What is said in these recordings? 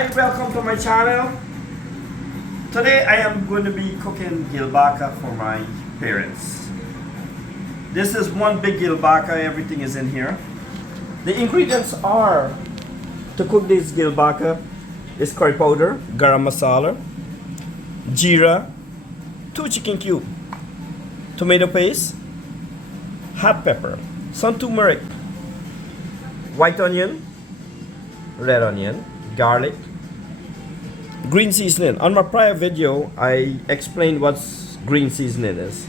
Hi, welcome to my channel. Today I am going to be cooking Gillbacker for my parents. This is one big Gillbacker, everything is in here. The ingredients are, to cook this Gillbacker, is curry powder, garam masala, jeera, 2 chicken cubes, tomato paste, hot pepper, some turmeric, white onion, red onion, garlic, green seasoning. On my prior video, I explained what green seasoning is.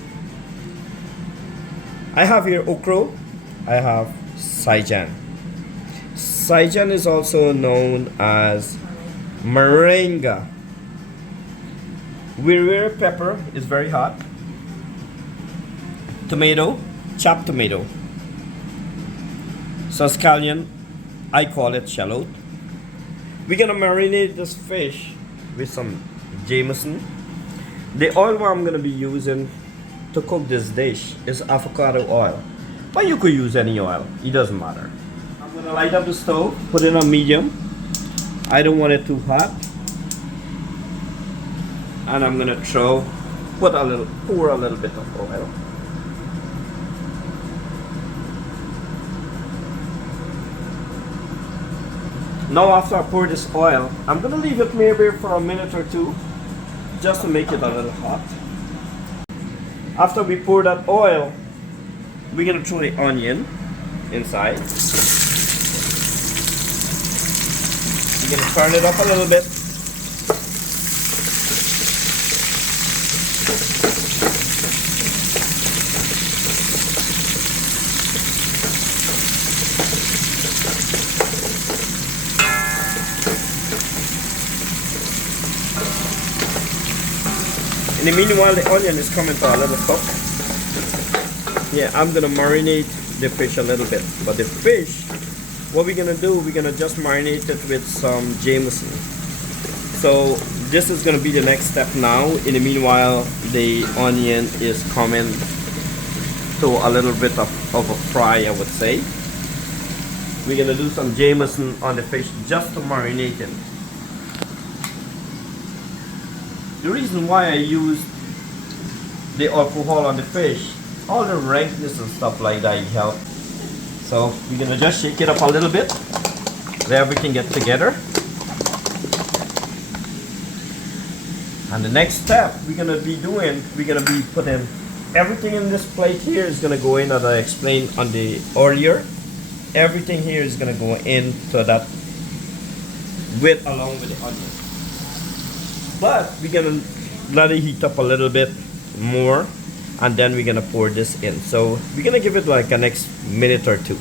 I have here okra, I have saijan. Saijan is also known as moringa. Wiri pepper is very hot. Tomato, chopped tomato. Scallion, I call it shallot. We're gonna marinate this fish with some Jameson. The oil what I'm gonna be using to cook this dish is avocado oil, but you could use any oil, it doesn't matter. I'm gonna light up the stove, put it on medium. I don't want it too hot, and I'm gonna pour a little bit of oil. Now after I pour this oil, I'm gonna leave it maybe for a minute or two, just to make it a little hot. After we pour that oil, we're gonna throw the onion inside. We're gonna turn it up a little bit. In the meanwhile, the onion is coming to a little cook. Yeah, I'm gonna marinate the fish a little bit. But the fish, what we're gonna do, we're gonna just marinate it with some Jameson. So this is gonna be the next step now. In the meanwhile, the onion is coming to a little bit of a fry, I would say. We're gonna do some Jameson on the fish just to marinate it. The reason why I use the alcohol on the fish, all the rankness and stuff like that help. So we're gonna just shake it up a little bit, let everything get together. And the next step we're gonna be putting everything in this plate here is gonna go in, as I explained on the earlier. Everything here is gonna go into that along with the onion. But we're gonna let it heat up a little bit more, and then we're gonna pour this in. So we're gonna give it like a next minute or two.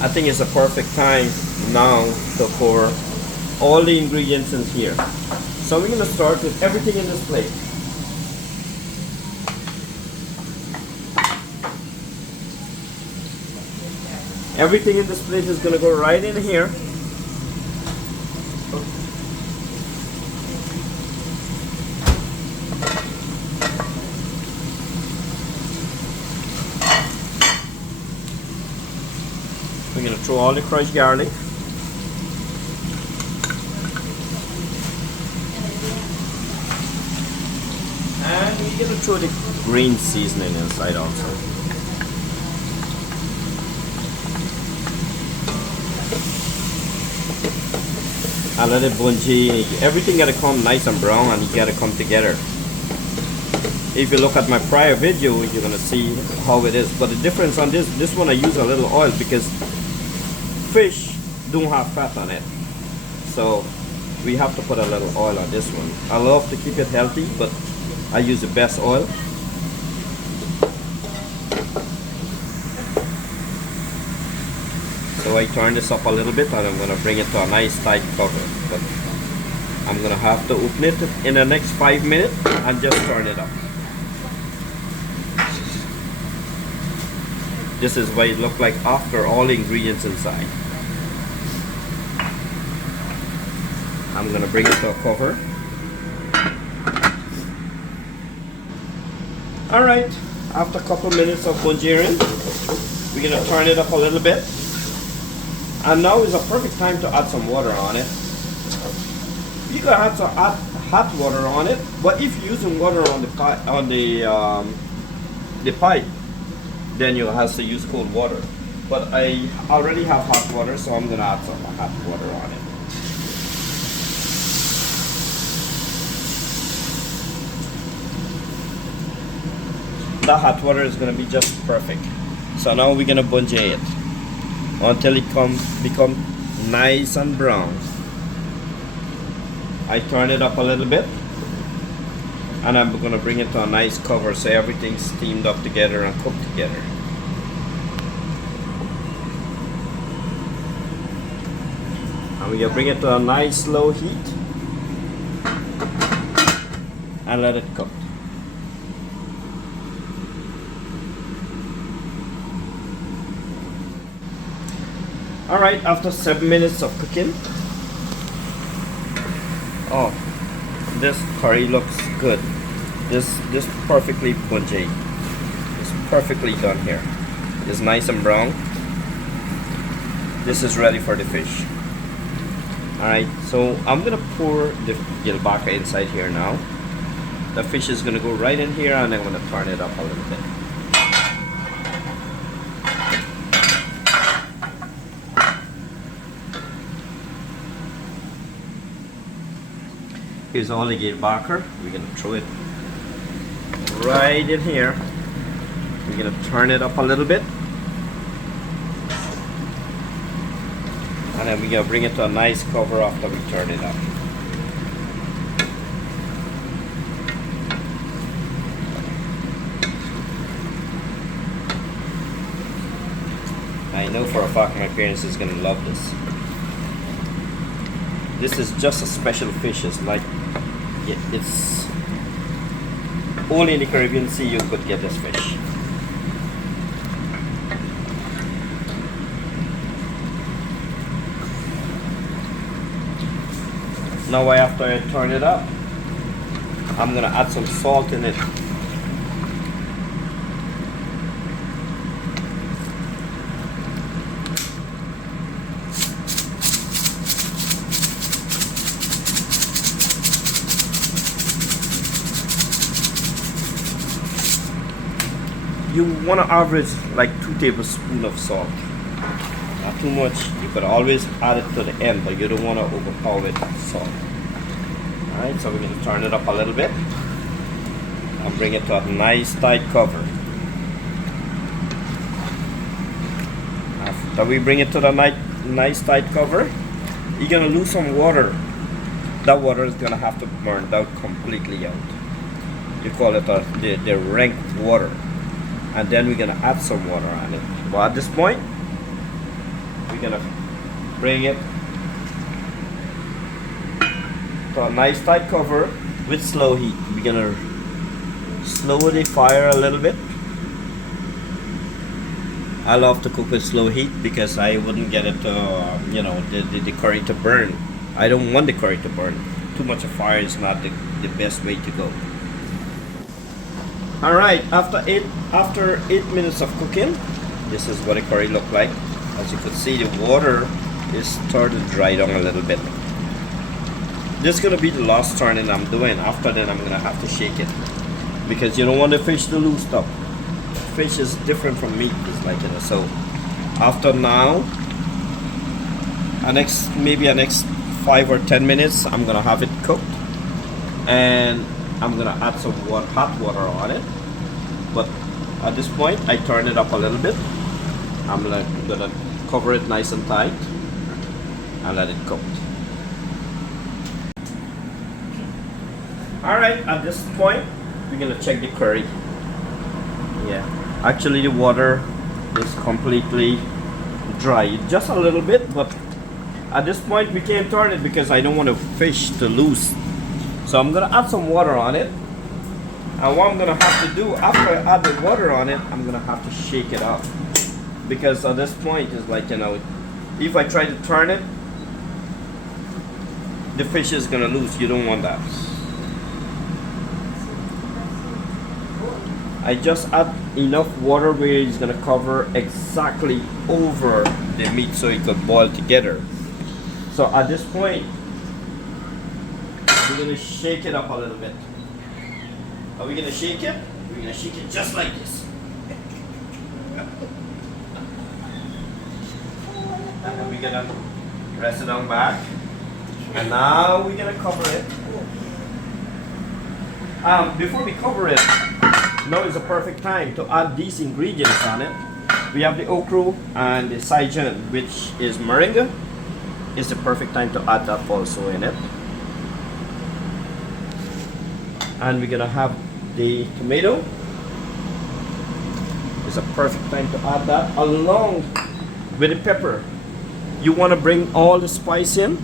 I think it's a perfect time now to pour all the ingredients in here. So we're going to start with everything in this plate. Everything in this plate is going to go right in here. We're going to throw all the crushed garlic. And we're going to throw the green seasoning inside also. And let it bungee. Everything got to come nice and brown, and it got to come together. If you look at my prior video, you're going to see how it is. But the difference on this one I use a little oil because fish don't have fat on it, so we have to put a little oil on this one. I love to keep it healthy, but I use the best oil. So I turn this up a little bit and I'm gonna bring it to a nice tight cover. But I'm gonna have to open it in the next 5 minutes and just turn it up. This is what it looks like after all the ingredients inside. I'm gonna bring it to a cover. Alright, after a couple minutes of bonjiring, we're gonna turn it up a little bit. And now is a perfect time to add some water on it. You can have to add hot water on it, but if you're using water on the pipe, then you'll have to use cold water. But I already have hot water, so I'm gonna add some hot water on it. The hot water is gonna be just perfect. So now we're gonna bungee it until it become nice and brown. I turn it up a little bit and I'm gonna bring it to a nice cover so everything's steamed up together and cooked together. And we're gonna bring it to a nice low heat and let it cook. Alright, after 7 minutes of cooking, oh, this curry looks good. This perfectly bungee. It's perfectly done here. It's nice and brown. This is ready for the fish. Alright, so I'm gonna pour the Gillbacker inside here now. The fish is gonna go right in here and I'm gonna turn it up a little bit. Here's all the Gillbacker. We're gonna throw it right in here. We're gonna turn it up a little bit. And then we're gonna bring it to a nice cover after we turn it up. I know for a fact my parents is gonna love this. This is just a special fish. It's like, it's only in the Caribbean Sea you could get this fish. Now after I turn it up, I'm gonna add some salt in it. You want to average like 2 tablespoons of salt. Not too much. You could always add it to the end, but you don't want to overpower it with salt. Alright, so we're going to turn it up a little bit and bring it to a nice tight cover. After we bring it to the nice tight cover, you're going to lose some water. That water is going to have to burn out completely out. You call it the rank water. And then we're gonna add some water on it. But at this point, we're gonna bring it to a nice tight cover with slow heat. We're gonna slow the fire a little bit. I love to cook with slow heat because I wouldn't get it to, the curry to burn. I don't want the curry to burn. Too much of fire is not the best way to go. Alright, after 8 minutes of cooking, this is what the curry looked like. As you could see, the water is starting to dry down a little bit. This is going to be the last turning I'm doing. After that, I'm going to have to shake it. Because you don't want the fish to lose stuff. Fish is different from meat. It's like, so after now, maybe a next 5 or 10 minutes, I'm going to have it cooked. And I'm gonna add some hot water on it, but at this point I turn it up a little bit. I'm gonna cover it nice and tight and let it cook. Alright, at this point we're gonna check the curry. Yeah, actually the water is completely dry it just a little bit, but at this point we can't turn it because I don't want the fish to loose. So I'm gonna add some water on it. And what I'm gonna have to do after I add the water on it, I'm gonna have to shake it up. Because at this point it's like, you know, if I try to turn it, the fish is gonna loose. You don't want that. I just add enough water where it's gonna cover exactly over the meat so it could boil together. So at this point, we're gonna shake it up a little bit. Are we gonna shake it? We're gonna shake it just like this. And we're gonna press it on back. And now we're gonna cover it. Before we cover it, now is the perfect time to add these ingredients on it. We have the okra and the saijan, which is moringa. It's the perfect time to add that also in it. And we're gonna have the tomato. It's a perfect time to add that along with the pepper. You want to bring all the spice in.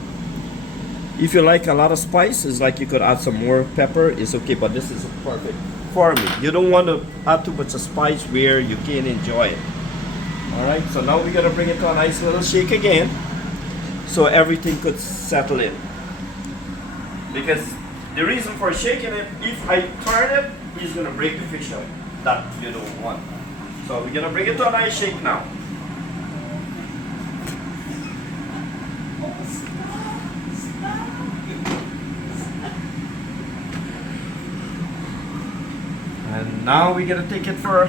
If you like a lot of spice, it's like you could add some more pepper. It's okay, but this is perfect for me. You don't want to add too much of spice where you can't enjoy it. All right, so now we're gonna bring it to a nice little shake again, so everything could settle in. Because the reason for shaking it, if I turn it, it's gonna break the fish out. That you don't want. So we're gonna bring it to a nice shake now. And now we're gonna take it for,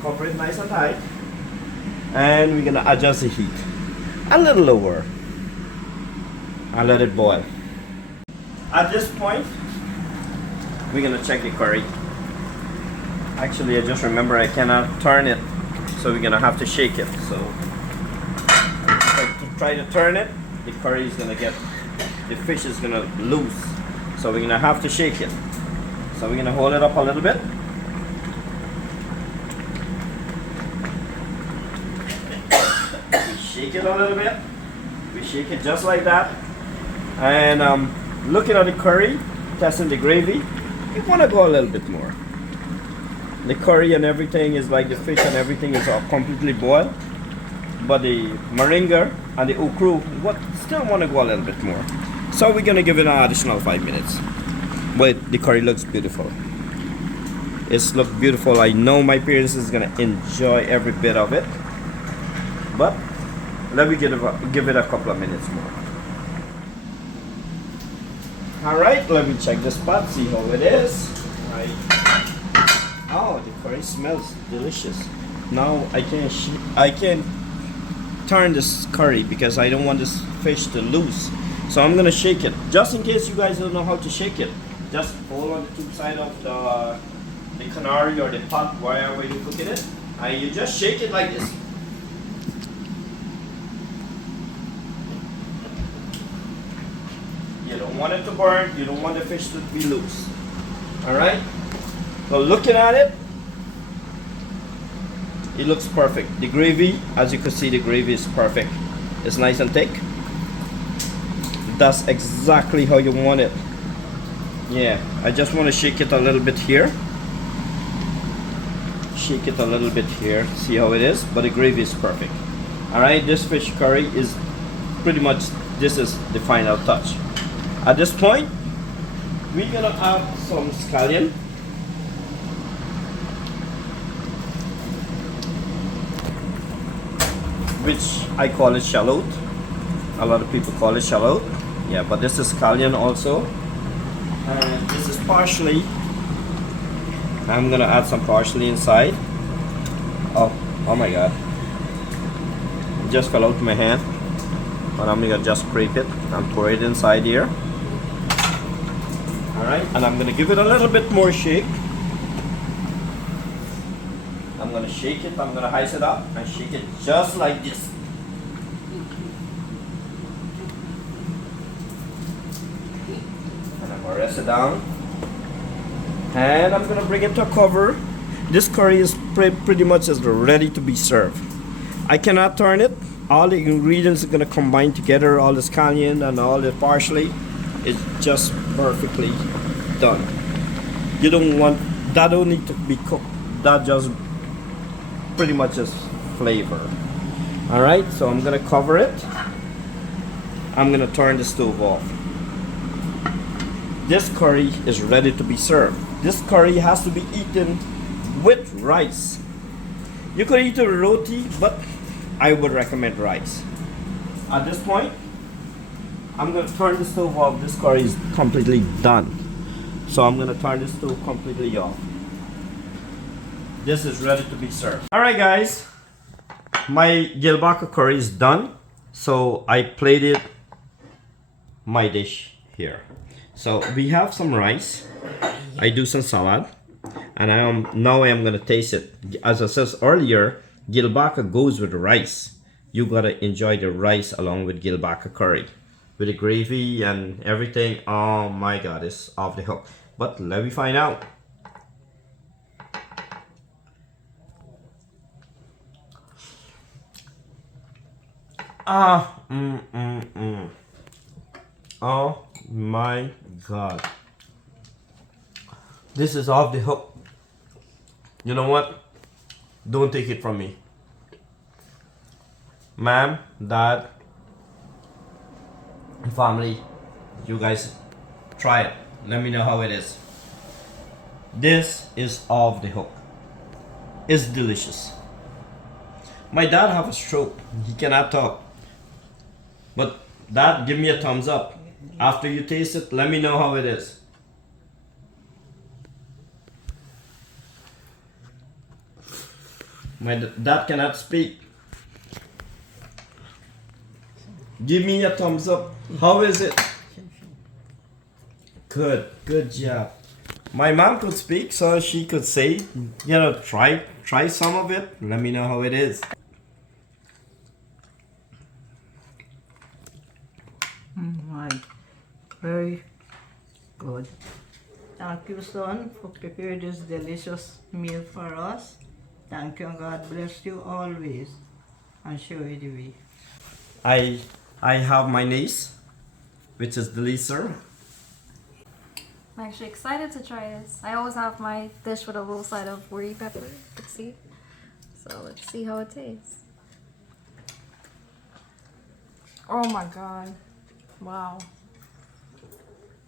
cover it nice and tight, and we're gonna adjust the heat a little lower and let it boil. At this point, we're gonna check the curry. Actually, I just remember I cannot turn it, so we're gonna have to shake it. So if I try to turn it, the curry is gonna get, the fish is gonna loose. So we're gonna have to shake it. So we're gonna hold it up a little bit. We shake it a little bit. We shake it just like that. And looking at the curry, testing the gravy, you wanna go a little bit more. The curry and everything is like, the fish and everything is all completely boiled. But the moringa and the okra, still wanna go a little bit more. So we're gonna give it an additional 5 minutes. But the curry looks beautiful. It's look beautiful. I know my parents is gonna enjoy every bit of it. But let me give it a couple of minutes more. Alright, let me check the spot, see how it is. Right. Oh, the curry smells delicious. Now I can't turn this curry because I don't want this fish to loose. So I'm gonna shake it. Just in case you guys don't know how to shake it, just hold on the two side of the canary or the pot, wherever you're cooking it, and you just shake it like this. You don't want it to burn, you don't want the fish to be loose. Alright? So looking at it, it looks perfect. The gravy, as you can see, the gravy is perfect. It's nice and thick. That's exactly how you want it. Yeah, I just want to shake it a little bit here. Shake it a little bit here. See how it is? But the gravy is perfect. Alright, this fish curry is pretty much, this is the final touch. At this point, we're gonna add some scallion. Which I call it shallot. A lot of people call it shallot. Yeah, but this is scallion also. And this is parsley. I'm gonna add some parsley inside. Oh my god. It just fell out my hand. But I'm gonna just scrape it and pour it inside here. Alright, and I'm gonna give it a little bit more shake. I'm gonna shake it, I'm gonna ice it up and shake it just like this. And I'm gonna rest it down. And I'm gonna bring it to a cover This curry is pretty much is ready to be served. I cannot turn it. All the ingredients are gonna combine together. All the scallion and all the parsley. It's just perfectly done. You don't want that. Don't need to be cooked. That just pretty much is flavor. All right. So I'm gonna cover it. I'm gonna turn the stove off. This curry is ready to be served. This curry has to be eaten with rice. You could eat it with roti, but I would recommend rice. At this point, I'm gonna turn the stove off. This curry is completely done. So I'm gonna turn the stove completely off. This is ready to be served. All right, guys, my Gillbacker curry is done. So I plated my dish here. So we have some rice. I do some salad, and now I am gonna taste it. As I said earlier, Gillbacker goes with rice. You gotta enjoy the rice along with Gillbacker curry, with the gravy and everything. Oh my God, it's off the hook. But let me find out. Oh my God. This is off the hook. You know what? Don't take it from me. Ma'am, dad, family, you guys try it. Let me know how it is. This is off the hook. It's delicious. My dad have a stroke. He cannot talk. But dad, give me a thumbs up. After you taste it, let me know how it is. My dad cannot speak. Give me a thumbs up. How is it? Good job. My mom could speak, so she could say, try some of it. Let me know how it is. My, very good. Thank you, son, for preparing this delicious meal for us. Thank you, and God bless you always, and show you the way. I have my niece, which is Delisa. I'm actually excited to try this. I always have my dish with a little side of worry pepper. Let's see. So let's see how it tastes. Oh my God. Wow.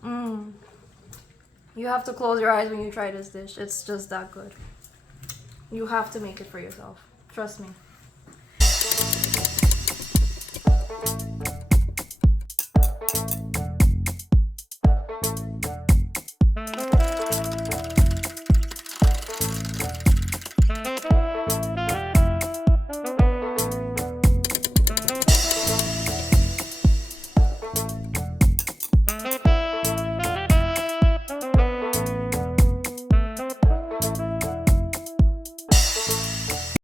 You have to close your eyes when you try this dish. It's just that good. You have to make it for yourself. Trust me.